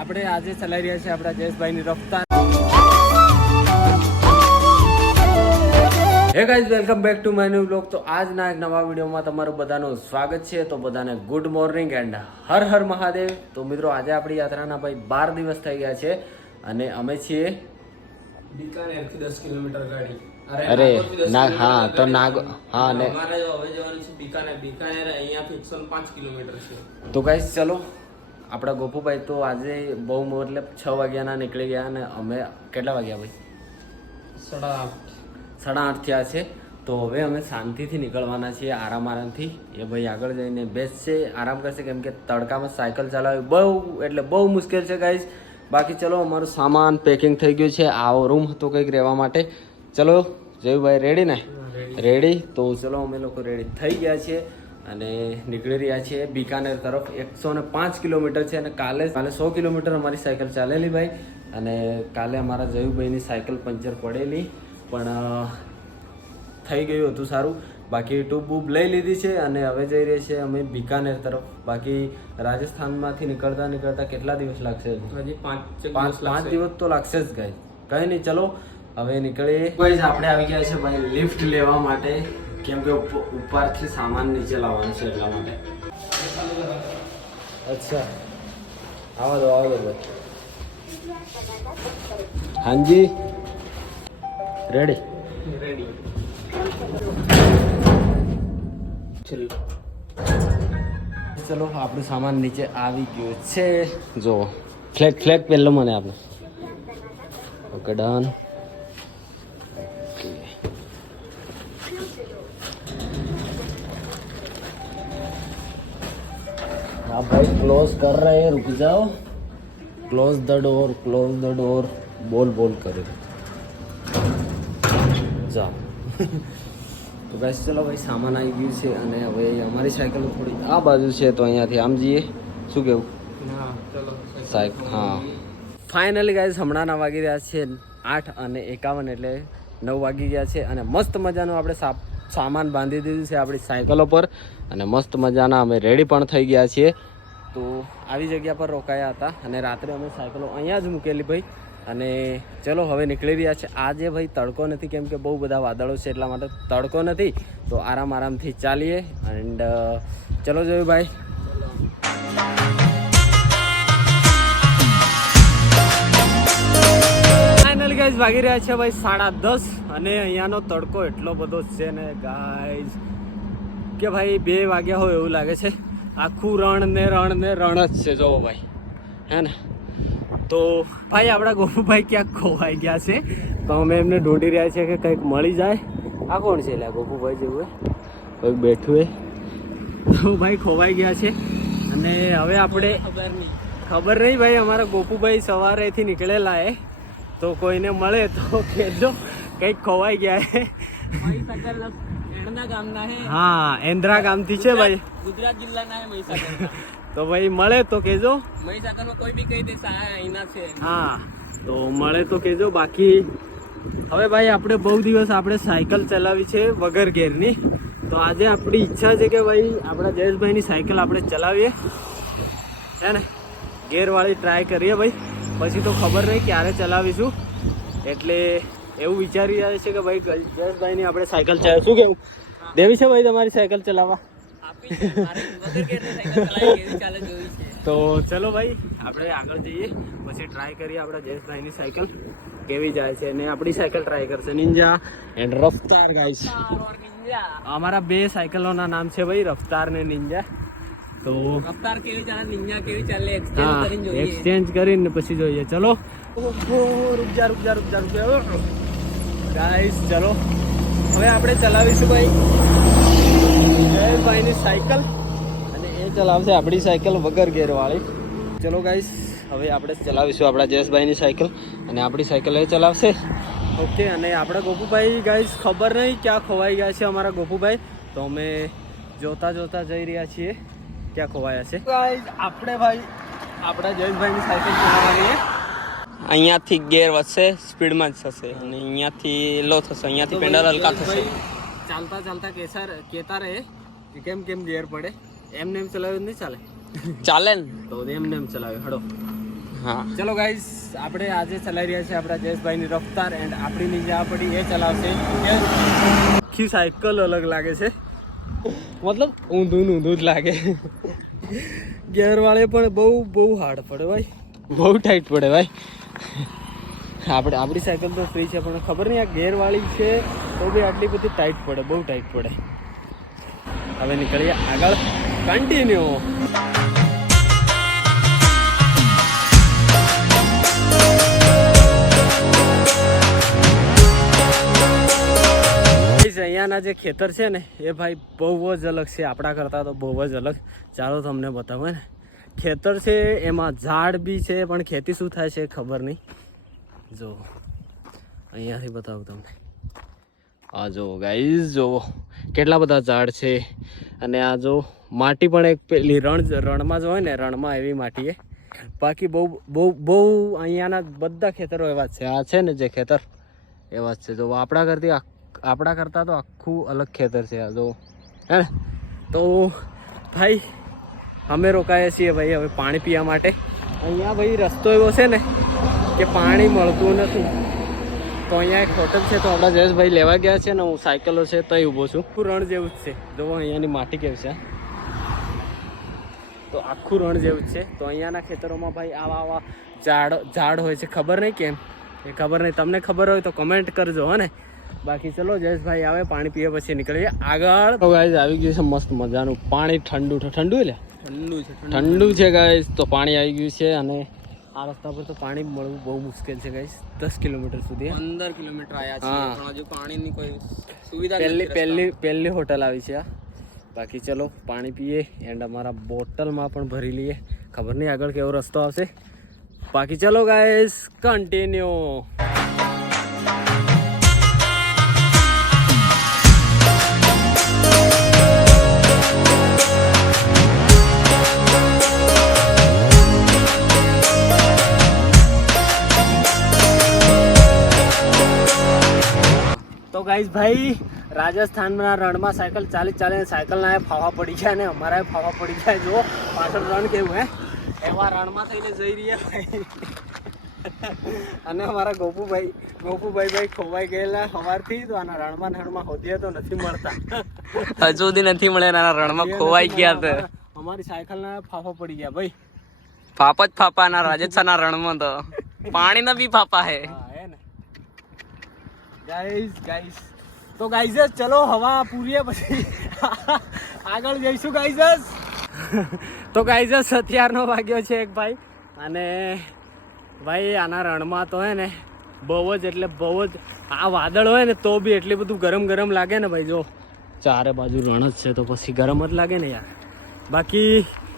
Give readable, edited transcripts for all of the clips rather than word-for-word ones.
આપણે આજે ચલાવી રહ્યા છીએ આપણા જયેશભાઈની રફતાર. Hey guys, welcome back to my new blog. તો આજના એક નવા વિડીયોમાં તમારું બધાનું સ્વાગત છે. તો બધાને good morning and her Har Mahadev. તો મિત્રો, આજે આપણી યાત્રાના ભાઈ 12 દિવસ થઈ ગયા છે અને અમે છીએ બીકાનેરથી 10 કિલોમીટર ગાડી. અરે ના, હા તો નાગ, હા ને અમારે હવે જવાનું છે બીકાનેર. બીકાનેર અહીંયાથી 105 કિલોમીટર છે. તો ગાઈઝ ચલો, આપણા ગોપુભાઈ તો આજે બહુ મતલબ 6 વાગ્યાના નીકળી ગયા અને અમે કેટલા વાગ્યા ભાઈ? 8:30 થયા છે. તો હવે અમે શાંતિથી નીકળવાના છીએ, આરામથી. એ ભાઈ આગળ જઈને બેસશે, આરામ કરશે, કેમ કે તડકામાં સાયકલ ચલાવવી બહુ મુશ્કેલ છે ગાઈઝ. બાકી ચલો, અમારું સામાન પેકિંગ થઈ ગયું છે. આવો રૂમ હતો કંઈક રહેવા માટે. ચલો જયુભાઈ, રેડી ને? રેડી. તો ચલો, અમે લોકો રેડી થઈ ગયા છીએ અને નીકળી રહ્યા છીએ બીકાનેર તરફ. 105 કિલોમીટર છે અને કાલે 100 કિલોમીટર અમારી સાયકલ ચાલેલી ભાઈ. અને કાલે અમારા જયુભાઈની સાયકલ પંચર પડેલી, પણ થઈ ગયું હતું સારું. બાકી ટ્યુબ બૂબ લઈ લીધી છે અને હવે જઈ રહી છે અમે બીકાનેર તરફ. બાકી રાજસ્થાનમાંથી નીકળતા કેટલા દિવસ લાગશે? હજી 5 દિવસ તો લાગશે જ ગાય. કંઈ નહીં, ચલો હવે નીકળીએ. ભાઈ આપણે આવી ગયા છે ભાઈ લિફ્ટ લેવા માટે, કેમ કે ઉપરથી સામાન નીચે લાવવાનું છે એટલા માટે. અચ્છા, આવા દો ભાઈ. હાજી, રેડી. ચલો, આપણું સામાન નીચે આવી ગયું છે. જો ફ્લેટ પહેલો મને આપણે. Okay, done. आप भाई क्लोज कर रहे हैं, रुक जाओ. Close the door. बोल करे जाओ. તો ગાઈસ ચલો ભાઈ, સામાન આવી ગયું છે અને હવે અમારી સાયકલ થોડી આ બાજુ છે, તો અહીંયાથી આમ જઈએ. શું કેવું? સાયકલ, હા. ફાઇનલી ગાઈસ, હમણાંના વાગી રહ્યા છે 8:51, એટલે 9 વાગી ગયા છે અને મસ્ત મજાનું આપણે સામાન બાંધી દીધું છે આપણી સાયકલો પર અને મસ્ત મજાના અમે રેડી પણ થઈ ગયા છીએ. તો આવી જગ્યા પર રોકાયા હતા અને રાત્રે અમે સાયકલો અહીંયા જ મૂકેલી ભાઈ. અને ચલો હવે નીકળી રહ્યા છે. આજે ભાઈ તડકો નથી, કેમ કે બહુ બધા વાદળો છે એટલા માટે તડકો નથી. તો આરામથી ચાલીએ. એન્ડ ચલો જોયું ભાઈ. ફાઇનલી ગાઈઝ વાગી રહ્યા છે ભાઈ 10:30 અને અહીંયાનો તડકો એટલો બધો છે ને ગાઈઝ કે ભાઈ 2 વાગ્યા હોય એવું લાગે છે. આખું રણ ને રણ જ છે, જોવો ભાઈ, હે ને? તો ભાઈ આપણા ગોપુભાઈ ક્યાંક ખોવાઈ ગયા છે, તો અમે એમને ઢૂંઢી રહ્યા છીએ કે કંઈક મળી જાય. આ કોણ છે? એટલે ગોપુભાઈ જેવું કંઈક બેઠું હોય. તો ભાઈ ખોવાઈ ગયા છે અને હવે આપણે ખબર નહીં ભાઈ. અમારા ગોપુભાઈ સવારેથી નીકળેલા તો કોઈને મળે તો કહેજો કંઈક ખોવાઈ ગયા હે. હા, એન્દ્રા ગામથી છે ભાઈ, ગુજરાત જિલ્લાના હે મહીસાગર. તો ભાઈ મળે તો કહેજો. મહીસાગરમાં કોઈ બી કહી દે અહીંના છે. હા, તો મળે તો કહેજો. બાકી હવે ભાઈ આપણે બહુ દિવસ આપણે સાયકલ ચલાવી છે વગર ગેરની. તો આજે આપણી ઈચ્છા છે કે ભાઈ આપણા જયેશભાઈની સાયકલ આપણે ચલાવીએ, હે ને? ગેરવાળી ટ્રાય કરીએ ભાઈ. પછી તો ખબર નહીં ક્યારે ચલાવીશું. એટલે એવું વિચારી રહ્યા છે કે ભાઈ જયેશભાઈની આપણે સાયકલ ચલાવીએ. શું કેવું? દેવી છે ભાઈ તમારી સાયકલ ચલાવવા? તો ચલો ભાઈ, આપણે આગળ જઈએ, પછી ટ્રાય કરીએ આપણા જયેશભાઈની સાયકલ કેવી જાય છે. અને આપણી સાયકલ ટ્રાય કરશે નિંજા એન્ડ રફતાર ગાઈસ. અમારા 2 સાયકલોના નામ છે ભાઈ, રફતાર ને નિંજા. તો રફતાર કેવી ચાલે, નિંજા કેવી ચાલે, એક્સચેન્જ કરીને પછી જોઈએ. ચલો રૂક જા ગાઈસ. ચલો હવે આપણે ચલાવીશું ભાઈ જયેશભાઈની સાયકલ અને એ ચલાવશે આપણી સાયકલ વગર ગેરવાળી. ચલો ગાઈસ, હવે આપણે ચલાવીશું આપણા જયેશભાઈની સાયકલ અને આપણી સાયકલ એ ચલાવશે. ઓકે. અને આપણા ગોપુભાઈ ગાઈસ ખબર નહીં ક્યાં ખોવાઈ ગયા છે અમારા ગોપુભાઈ. તો અમે જોતા જઈ રહ્યા છીએ ક્યાં ખોવાયા છે. ગાઈસ આપણે ભાઈ આપણા જયેશભાઈની સાયકલ ચલાવવાની. અહીંયાથી ગેર વધશે, સ્પીડમાં જ થશે અને અહીંયાથી લો થશે, અહીંયાથી પેન્ડલ હલકા થશે. ચાલતા કહેતા રહે કે કેમ ગેર પડે. એમને એમ ચલાવ્યું નહીં ચાલે? ચાલે ને તો એમને એમ ચલાવ્યું. હડો હા ચલો ગાઈસ આપણે આજે ચલાવી રહ્યા છીએ આપણા જયેશભાઈની રફતાર એન્ડ આપણી નીચે પડી એ ચલાવશે આખી સાયકલ અલગ લાગે છે, મતલબ ઊંધું જ લાગે. ગિયર વાળે પણ બહુ હાર્ડ પડે ભાઈ, બહુ ટાઈટ પડે ભાઈ. આપણી સાયકલ તો ફ્રી છે પણ ખબર નહીં આ ગિયર વાળી છે તો બી આટલી બધી ટાઈટ પડે, બહુ ટાઈટ પડે. હવે નીકળીએ આગળ, કન્ટિન્યુ. અહીંયાના જે ખેતર છે ને એ ભાઈ બહુ જ અલગ છે, આપણા કરતાં તો બહુ જ અલગ. ચાલો તમને બતાવો ને, ખેતર છે એમાં ઝાડ બી છે પણ ખેતી શું થાય છે ખબર નહીં. જો અહીંયાથી બતાવું તમને, આ જો ગાઈઝ જો કેટલા બધા ઝાડ છે. અને આ જો માટી પણ એક પેલી રણમાં જો હોય ને રણમાં એવી માટી છે. બાકી બહુ અહીંયાના બધા ખેતરો એવા જ છે. આ છે ને જે ખેતર એવા જ છે. જો આપણા કરતાં તો આખું અલગ ખેતર છે આ જો, હે ને. તો ભાઈ અમે રોકાયા છીએ ભાઈ હવે પાણી પીવા માટે. અહીંયા ભાઈ રસ્તો એવો છે ને કે પાણી મળતું નથી, તો અહીંયા એક હોટલ છે તો આપણા જયેશભાઈ લેવા ગયા છે ને હું સાયકલો છે તો ઊભો છું. રણ જેવું જ છે, જો અહીંયાની માટી કેવી છે, તો આખું રણ જેવું જ છે. તો અહીંયાના ખેતરોમાં ભાઈ આવા ઝાડ હોય છે, ખબર નહીં કેમ એ ખબર નહીં. તમને ખબર હોય તો કમેન્ટ કરજો હે ને. બાકી ચલો જયેશભાઈ આવે, પાણી પીએ પછી નીકળીએ આગળ. તો ગાઈઝ આવી ગયું છે મસ્ત મજાનું પાણી, ઠંડુ છે ગાઈઝ. તો પાણી આવી ગયું છે અને આ રસ્તા પર તો પાણી મળવું બહુ મુશ્કેલ છે ગાઈઝ. 10 કિલોમીટર સુધી, 15 કિલોમીટર આવ્યા છે પણ હજુ પાણીની કોઈ સુવિધા પહેલી હોટલ આવી છે આ. બાકી ચલો પાણી પીએ એન્ડ અમારા બોટલમાં પણ ભરી લઈએ. ખબર નહીં આગળ કેવો રસ્તો આવશે. બાકી ચલો ગાઈઝ કન્ટિન્યુ. તો ગાઈઝ ભાઈ રાજસ્થાનના રણમાં સાયકલ ચાલીને સાયકલના ફાવા પડી ગયા ને અમારા ફાવા પડી ગયા. જો પાછળ રણ કેવું હે એવા રણમાં થઈને જઈ રહ્યા ભાઈ. અને અમારા ગોપુભાઈ ભાઈ ખોવાઈ ગયેલા સવારથી, તો આના રણમાં હોદીએ તો નથી મળતા, હજુ સુધી નથી મળે. રણમાં ખોવાઈ ગયા હતા. અમારી સાયકલના ફાફા પડી ગયા ભાઈ. ફાપા જ ફાપા ના રાજસ્થાનના રણમાં તો પાણીના બી ફાપા હે. ગાઈઝ તો ગાઈઝ ચલો હવા પૂરીએ પછી આગળ જઈશું ગાઈઝ. તો ગાઈઝ 11 વાગ્યો છે એક ભાઈ. અને ભાઈ આના રણમાં તો હે ને બહુ જ આ વાદળ હોય ને તો બી એટલી બધું ગરમ લાગે ને ભાઈ. જો ચારે બાજુ રણ જ છે તો પછી ગરમ જ લાગે ને યાર. બાકી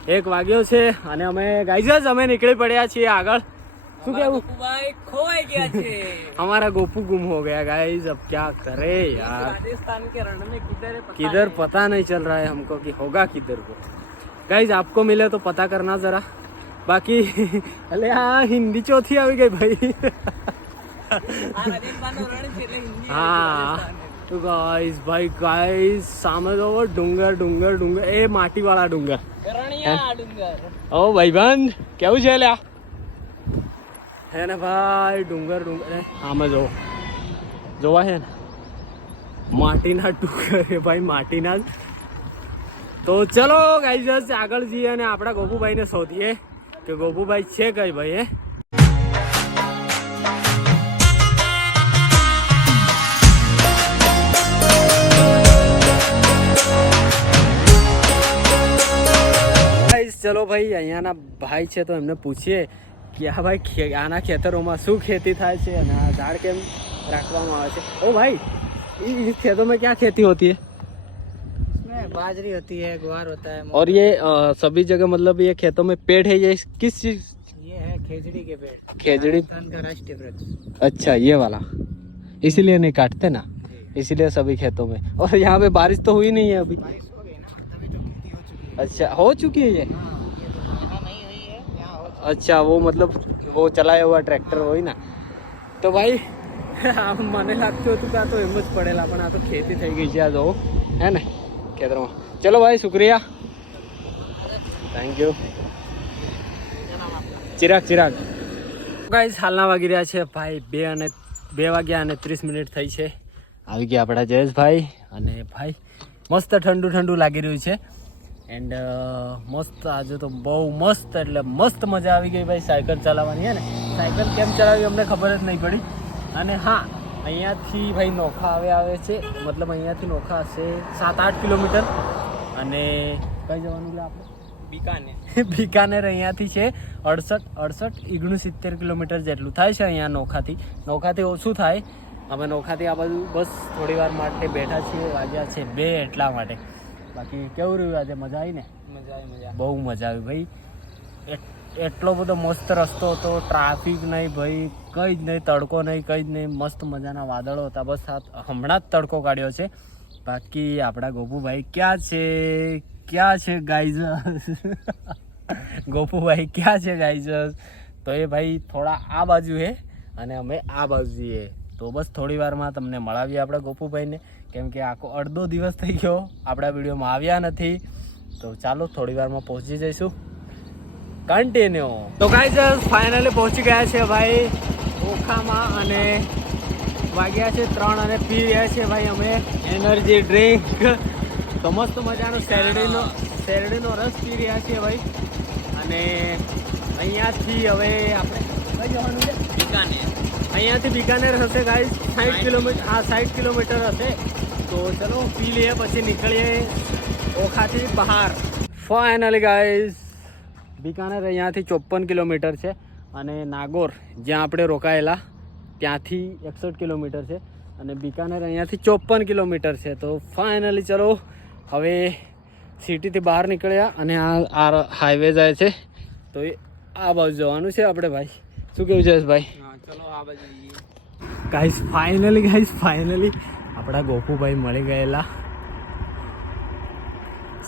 1 વાગ્યો છે અને અમે નીકળી પડ્યા છીએ આગળ. શું કેવું ભાઈ ખોવાઈ ગયા છે. हमारा गोपू गुम हो गया गाइस, अब क्या करे यार. राजस्थान के रण में किधर पता नहीं चल रहा है हमको कि होगा किधर को. गाइस आपको मिले तो पता करना जरा. बाकी अरे हाँ हिंदी चौथी આવી ગઈ ભાઈ. હા તો ગાइस સામે જો ડુંગર એ માટી વાળા ડુંગર. ઓ ભાઈબંધ કેવું છે લ્યા હે ને ભાઈ. ડુંગર આમાં જોવા છે ને માટીના ડુંગર છે ભાઈ, માટીના જ. તો ચલો ગાઈઝ આગળ જઈએ અને આપણા ગોપુભાઈને શોધીએ કે ગોપુભાઈ છે કઈ ભાઈ. ચલો ભાઈ અહીંયાના ભાઈ છે તો એમને પૂછીએ કે હા ભાઈ આના ખેતરોમાં શું ખેતી થાય છે અને આ ઝાડ કેમ રાખવામાં આવે છે. ओ भाई इस खेतों में क्या खेती होती है? इसमें बाजरी होती है, ग्वार होता है, और ये सभी जगह मतलब ये खेतों में पेड़ है, ये किस चीज? ये है खेजड़ी के पेड़. खेजड़ी राजस्थान का राष्ट्रीय वृक्ष. अच्छा ये वाला, इसीलिए नहीं काटते ना, इसीलिए सभी खेतों में. और यहाँ पे बारिश तो हुई नहीं है अभी. बारिश हो गई ना तभी तो खेती हो चुकी है. अच्छा हो चुकी है ये. हाँ, ये तो यहाँ नहीं हुई है, यहाँ हो चुकी अच्छा वो मतलब वो चलाया हुआ ट्रैक्टर હોય ને. તો ભાઈ મને લાગતું હતું કે આ તો એમ જ પડેલા પણ આ તો ખેતી થઈ ગઈ છે આ જો હે ને ખેતરમાં. ચલો ભાઈ શુક્રિયા, થેન્ક યુ. ચિરાગ ગાઈસ હાલના વાગી રહ્યા છે ભાઈ 2 વાગ્યા અને 30 મિનિટ થઈ છે. આવી ગયા આપણા જયેશભાઈ અને ભાઈ મસ્ત ઠંડુ ઠંડુ લાગી રહ્યું છે. એન્ડ મસ્ત આજે તો બહુ મસ્ત એટલે મસ્ત મજા આવી ગઈ ભાઈ સાયકલ ચલાવવાની. હે ને સાયકલ કેમ ચલાવી અમને ખબર જ નહીં પડી. અને હા અહીંયાથી ભાઈ નોખા આવે છે, મતલબ અહીંયાથી નોખા હશે 7-8 કિલોમીટર. અને કઈ જવાનું લે આપણે બીકાનેર અહીંયાથી છે 68-69 કિલોમીટર જેટલું થાય છે અહીંયા નોખાથી ઓછું થાય. અમે નોખાથી આ બાજુ બસ થોડી વાર માટે બેઠા છીએ, વાગ્યા છે 2 એટલા માટે. બાકી કેવું રહ્યું આજે? મજા આવી ને? બહુ મજા આવી ભાઈ. એટલો બધો મસ્ત રસ્તો હતો, ટ્રાફિક નહીં ભાઈ, કંઈ જ નહીં, તડકો નહીં, કંઈ જ નહીં, મસ્ત મજાના વાદળો હતા. બસ હમણાં જ તડકો કાઢ્યો છે. બાકી આપણા ગોપુભાઈ ક્યાં છે ગાઈઝ? ગોપુભાઈ ક્યાં છે ગાઈઝ? તો એ ભાઈ થોડા આ બાજુ હે અને અમે આ બાજુ છીએ. તો બસ થોડી વારમાં તમને મળાવીએ આપણા ગોપુભાઈને, કેમ કે આખો અડધો દિવસ થઈ ગયો આપણા વિડીયોમાં આવ્યા નથી. તો ચાલો થોડી વારમાં પહોંચી જઈશું. કન્ટિન્યુ. તો ગાઈઝ ફાઇનલી પહોંચી ગયા છે ભાઈ ઓખામાં અને વાગ્યા છે 3 અને પી રહ્યા છે ભાઈ અમે એનર્જી ડ્રિંક. તો મસ્ત મજાનો શેરડીનો રસ પી રહ્યા છીએ ભાઈ. અને અહીંયાથી હવે આપણે કઈ જવાનું છે? અહીંયાથી બીકાનેર હશે ગાઈઝ 60 કિલોમીટર હશે. તો ચલો પી લઈએ પછી નીકળીએ ઓખાથી બહાર. ફાઇનલી ગાઈઝ બીકાનેર અહીંયાથી 54 કિલોમીટર છે અને નાગોર જ્યાં આપણે રોકાયેલા ત્યાંથી 61 કિલોમીટર છે અને બીકાનેર અહીંયાથી 54 કિલોમીટર છે. તો ફાઇનલી ચલો હવે સિટીથી બહાર નીકળ્યા અને આ હાઈવે જાય છે. તો એ આ બાજુ જવાનું છે આપણે ભાઈ. શું કેવું છે ભાઈ? ચલો આ બાજુ ગાઈસ ફાઇનલી આપણા ગોપુભાઈ મળી ગયેલા.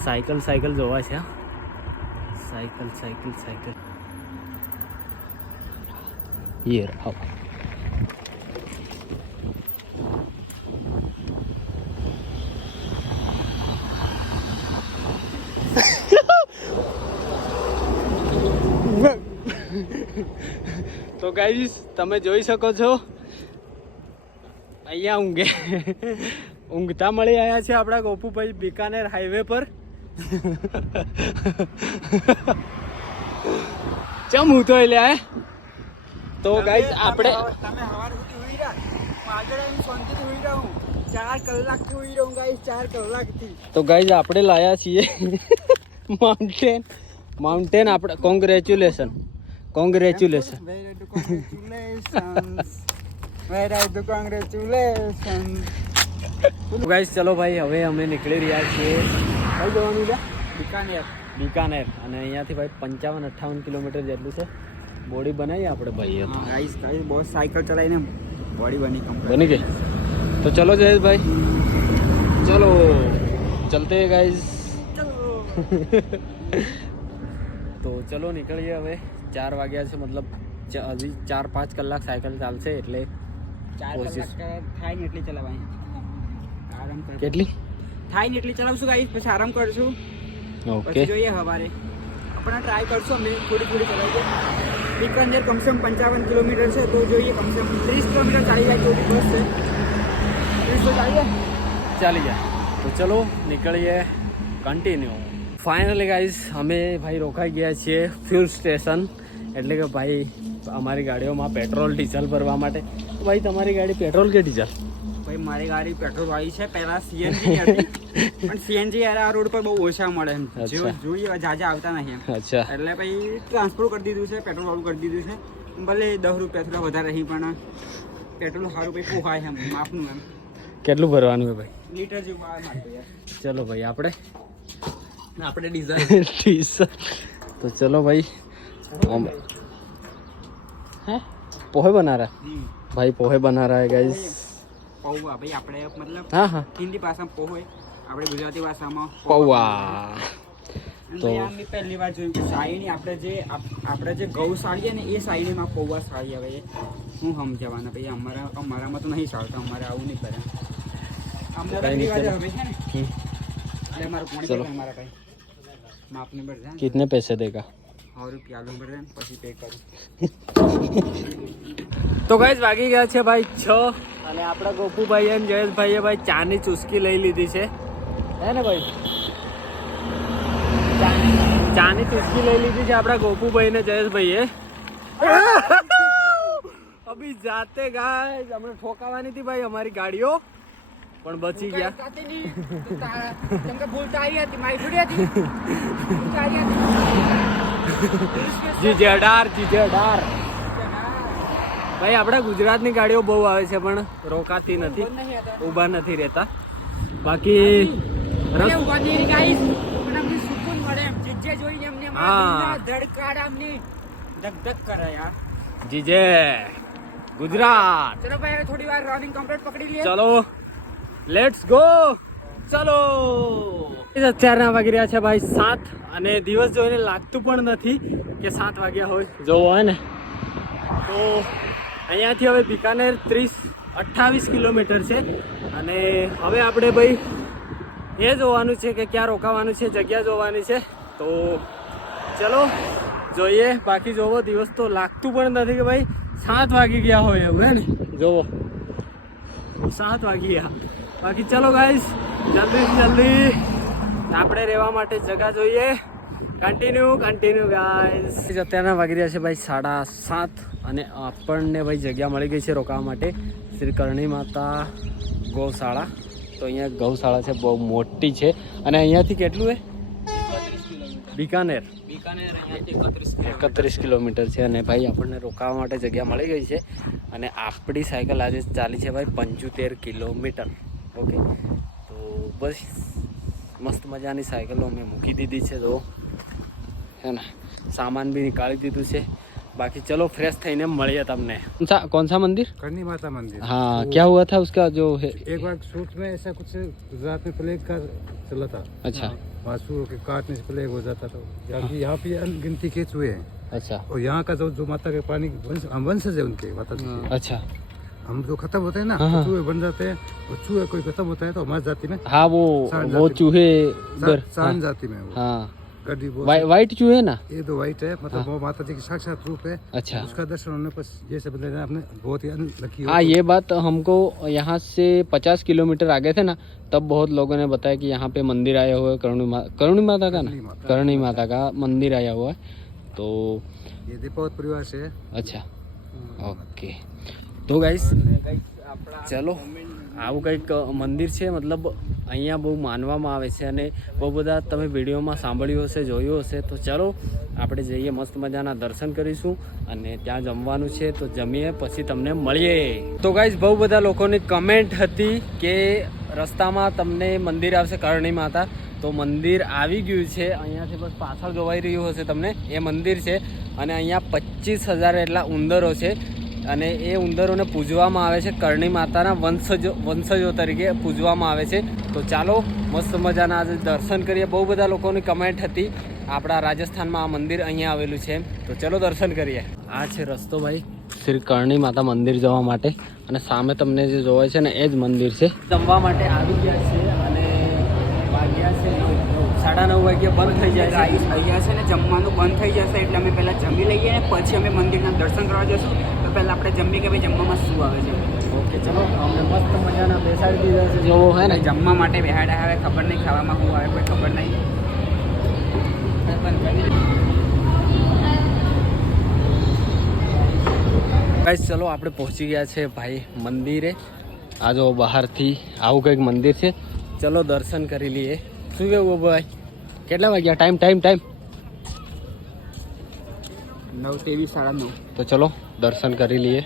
સાયકલ જોવા છે. સાયકલ યર આવ. તો ગાઈસ તમે જોઈ શકો છો અહીંયા ઊંઘતા મળી આવ્યા છે આપણા ગોપુભાઈ બીકાનેર હાઈવે પર. ચમ હું તો લે. તો ગાઈસ આપણે તમે સવાર સુધી હોઈ રહ્યા, આગળ આવીને શાંતિથી હોઈ રહ્યા હું 4 કલાકથી હોઈ રહ્યો હું ગાઈસ, 4 કલાકથી. તો ગાઈસ આપણે લાયા છીએ માઉન્ટેન આપણે. કોંગ્રેચ્યુલેશન. ગાઈસ ચલો ભાઈ હવે અમે નીકળી રહ્યા છીએ. કઈ જવાનું છે? બીકાનેર. અને અહીંયાથી ભાઈ 55-58 કિલોમીટર જેટલું છે. બોડી બનાવી આપણે ભાઈ. ગાઈસ બહુ સાયકલ ચલાવીને બોડી બની ગઈ. તો ચલો જયેશભાઈ, ચલો ચલતે ગાઈસ. તો ચલો નીકળીએ હવે. 4 વાગ્યા છે, મતલબ હજી 4-5 કલાક સાયકલ ચાલશે એટલે 4 કલાક થાય ને એટલી ચલાવવાની. આરામ કરશું. કેટલી થાય ને એટલી ચલાવશું ગાઈસ, પછી આરામ કરશું. ઓકે પછી જોઈએ સવારે આપણે ટ્રાય કરશું. અમે થોડી ચલાવીએ. બીકાનેર કમસે કમ 55 કિલોમીટર છે, તો જોઈએ કમસે કમ 30 કિલોમીટર ચાલી જાય તો બસ છે. 30 તો ચાલી જાય. તો ચલો નીકળીએ. કન્ટિન્યુ. ફાઇનલી ગાઈઝ અમે ભાઈ રોકાઈ ગયા છીએ ફ્યુલ સ્ટેશન, એટલે કે ભાઈ અમારી ગાડીઓમાં પેટ્રોલ ડીઝલ ભરવા માટે. ભાઈ તમારી ગાડી પેટ્રોલ કે ડીઝલ? ભાઈ મારી ગાડી પેટ્રોલ વાળી છે. પહેલા સીએનજી હતી પણ સીએનજી યાર આ રોડ પર બહુ ઓછા મળે એમ. જોઈએ જાજા આવતા નહીં એમ. અચ્છા. એટલે ભાઈ ટ્રાન્સફર કરી દીધું છે, પેટ્રોલ વાળું કરી દીધું છે. ભલે 10 રૂપિયા થોડા વધારે રહી પણ પેટ્રોલ સારું ભાઈ પોહાય એમ, માપનું એમ. કેટલું ભરવાનું છે ભાઈ? લીટર જેવું આવે મારતું યાર. ચલો ભાઈ આપણે ડીઝલ. તો ચલો ભાઈ. પોहे बना रहा है भाई, पोहे बना रहा है गाइस. પૌવા ભાઈ આપણે મતલબ હા હિન્દી ભાષામાં પોહો, આપણે ગુજરાતી ભાષામાં પૌવા. તો મેં પહેલી વાર જોયું કે સાઈની આપણે જે ઘઉં સાળીએ ને એ સાઈડીમાં પૌવા સાળી આવે. હું સમજાવવાના ભાઈ, અમારામાં તો નહીં સાળતા, અમારે આવું નહીં કરે. અમને રિવાજ હવે છે ને એટલે મારું કોણ કે મારા ભાઈ માપને પર જા. कितने पैसे देगा? રૂપિયા આલુ ભરે ને પછી પે કરું. તો ગાઈસ વાગી ગયા છે ભાઈ 6 અને આપણા ગોપુભાઈ અને જયેશભાઈએ ભાઈ ચાની ચુસ્કી લઈ લીધી છે હે ને ભાઈ? ચાની ચુસ્કી લઈ લીધી છે આપણા ગોપુભાઈ ને જયેશભાઈએ. અભી જાતે ગાઈસ હમણે ઠોકાવાની હતી ભાઈ અમારી ગાડીઓ પણ બચી ગયા. જીજેડાર ભાઈ આપણા ગુજરાતની ગાડીઓ બહુ આવે છે પણ રોકાતી નથી, ઊભા નથી રહેતા. બાકી જીજે ગુજરાત. ચલો ભાઈ થોડી વાર રનિંગ કમ્પ્લીટ પકડી લઈએ. ચલો લેટ્સ ગો. ચલો અત્યારના વાગી રહ્યા છે ભાઈ 7 અને દિવસ જોઈને લાગતું પણ નથી કે 7 વાગ્યા હોય. જોવો હોય ને તો અહીંયાથી હવે બિકાનેર 30-28 કિલોમીટર છે અને હવે આપણે ભાઈ એ જોવાનું છે કે ક્યાં રોકાવાનું છે, જગ્યા જોવાની છે. તો ચલો જોઈએ. બાકી જોવો દિવસ તો લાગતું પણ નથી કે ભાઈ 7 વાગી ગયા હોય એવું હે ને. જોવો 7 વાગી ગયા. બાકી ચલો ગાઈસ જલ્દી આપણે રહેવા માટે જગ્યા જોઈએ. Continue guys. અત્યારના વાગી રહ્યા છે ભાઈ 7:30 અને આપણને ભાઈ જગ્યા મળી ગઈ છે રોકાવા માટે. શ્રી કરણી માતા ગૌશાળા. તો અહીંયા ગૌશાળા છે, બહુ મોટી છે અને અહીંયાથી કેટલું હે? બિકાનેર 31 કિલોમીટર છે અને ભાઈ આપણને રોકાવા માટે જગ્યા મળી ગઈ છે અને આપણી સાયકલ આજે ચાલી છે ભાઈ 75 કિલોમીટર. ઓકે તો બસ મસ્ત મજાની સાયકલો અમે મૂકી દીધી છે તો है ना, सामान भी निकाल દીધું છે. बाकी चलो फ्रेश થઈને મળીએ તમને. कौन सा मंदिर? करनी माता मंदिर. हाँ क्या हुआ था उसका जो है? एक बार सूट में ऐसा कुछ गुजरात में प्लेग का चला था. अच्छा वहाँ सूर के काटने से प्लेग हो जाता था. यहाँ पे अनगिनती के चूहे हैं. अच्छा और यहाँ का जो माता के पानी वंशज है उनके माता जी के. अच्छा हम जो खत्म होते हैं ना हाँ, तो चूहे बन जाते हैं. और चूहे कोई खत्म होता है तो हमारी जाति में हाँ वो चूहे उधर सांड जाति में वो हाँ गड्डी वो वाइट चूहे ना. ये दो वाइट है मतलब वो माता जी की साक्षात रूप है. अच्छा उसका दर्शन होने पर ये सब बंदे आपने बहुत ही अनलकी हो. हाँ ये बात हमको यहाँ से 50 किलोमीटर आगे थे ना तब बहुत लोगों ने बताया कि यहाँ पे मंदिर आया हुआ है करुणी माता का ना, करणी माता का मंदिर आया हुआ है. तो ये दीपावत परिवार से है. अच्छा ઓકે તો ગાઈસ ચલો આવું કંઈક મંદિર છે. મતલબ અહીંયા બહુ માનવામાં આવે છે અને બહુ બધા તમે વિડીયોમાં સાંભળ્યું હશે, જોયું હશે. તો ચલો આપણે જઈએ, મસ્ત મજાના દર્શન કરીશું અને ત્યાં જમવાનું છે તો જમીએ પછી તમને મળીએ. તો ગાઈસ બહુ બધા લોકોની કમેન્ટ હતી કે રસ્તામાં તમને મંદિર આવશે કરણી માતા. તો મંદિર આવી ગયું છે અહીંયાથી, બસ પાછળ જોવાઈ રહ્યું હશે તમને એ મંદિર છે અને અહીંયા 25,000 એટલા ઉંદરો છે અને એ ઉંદરોને પૂજવામાં આવે છે. કરણી માતાના વંશજો તરીકે પૂજવામાં આવે છે. તો ચાલો મસ્ત મજાના આજે દર્શન કરીએ. બહુ બધા લોકોની કમેન્ટ હતી આપણા રાજસ્થાનમાં આ મંદિર અહીંયા આવેલું છે, તો ચલો દર્શન કરીએ. આ છે રસ્તો ભાઈ શ્રી કરણી માતા મંદિર જવા માટે અને સામે તમને જે જોવાય છે ને એ જ મંદિર છે. જમવા માટે આવી ગયા છે અને વાગ્યા છે 9:30 વાગ્યા બંધ થઈ જાય છે. અહીંયા છે ને જમવાનું બંધ થઈ જશે એટલે અમે પહેલાં જમી લઈએ ને પછી અમે મંદિરના દર્શન કરવા જઈશું. તો પહેલાં આપણે જમીએ કે ભાઈ જમવામાં શું આવે છે. ઓકે ચલો અમને મસ્ત મજાના બેસાડી દીધા છે જેવો હે ને. જમવા માટે બેહાડા આવે, ખબર નહીં ખાવામાં શું આવે કોઈ ખબર નહીં. ગાઈસ ચલો આપણે પહોંચી ગયા છે ભાઈ મંદિરે. આ જો બહારથી આવું કંઈક મંદિર છે. ચલો દર્શન કરી લઈએ. શું કેવું ભાઈ, કેટલા વાગ્યા? ટાઈમ 9:23, 9:30. તો ચલો દર્શન કરી લઈએ.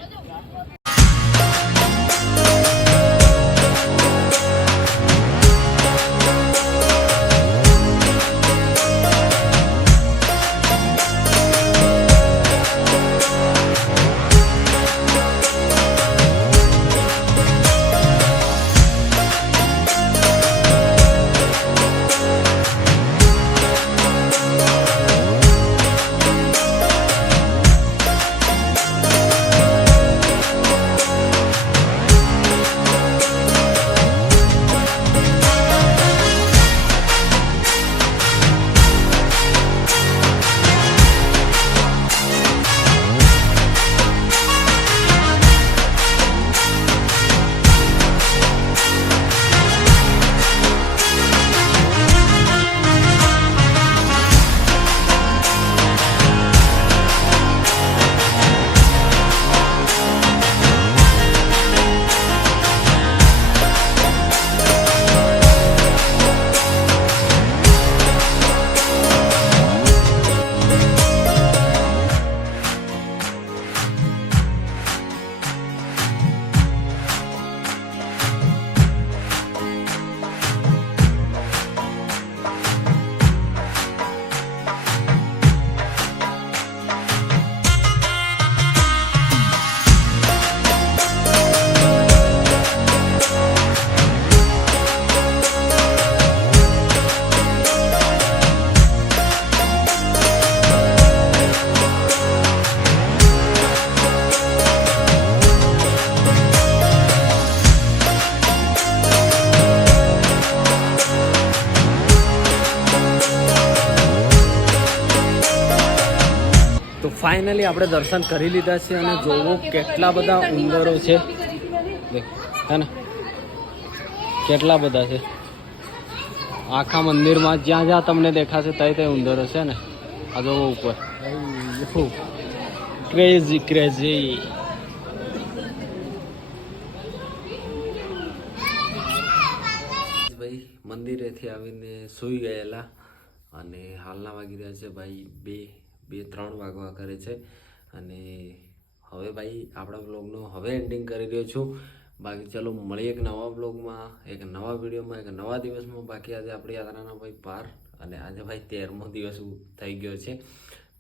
ફાઇનલી આપણે દર્શન કરી લીધા છે અને જોવો કેટલા બધા ઉંદરો છે દેખ, હે ને કેટલા બધા છે આખા મંદિરમાં જ્યાં જ્યાં તમને દેખાશે ત્યાં ઉંદરો છે ને આ જોવો ઉપર ક્રેઝી ક્રેઝી ભાઈ મંદિરેથી આવીને સૂઈ ગયેલા અને હાલના વાગી રહ્યા છે ભાઈ બે 3 વાગવા કરે છે અને હવે ભાઈ આપણા બ્લોગનો હવે એન્ડિંગ કરી રહ્યો છું. બાકી ચલો મળીએ એક નવા બ્લોગમાં, એક નવા વિડીયોમાં, એક નવા દિવસમાં. બાકી આજે આપણી યાત્રાના ભાઈ પાર અને આજે ભાઈ 13મો દિવસ થઈ ગયો છે.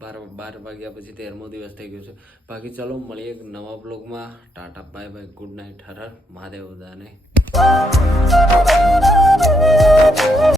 12 વાગ્યા પછી 13મો દિવસ થઈ ગયો છે. બાકી ચલો મળીએ એક નવા બ્લોગમાં. Tata bye bye, good night, Har Har Mahadev બધાને.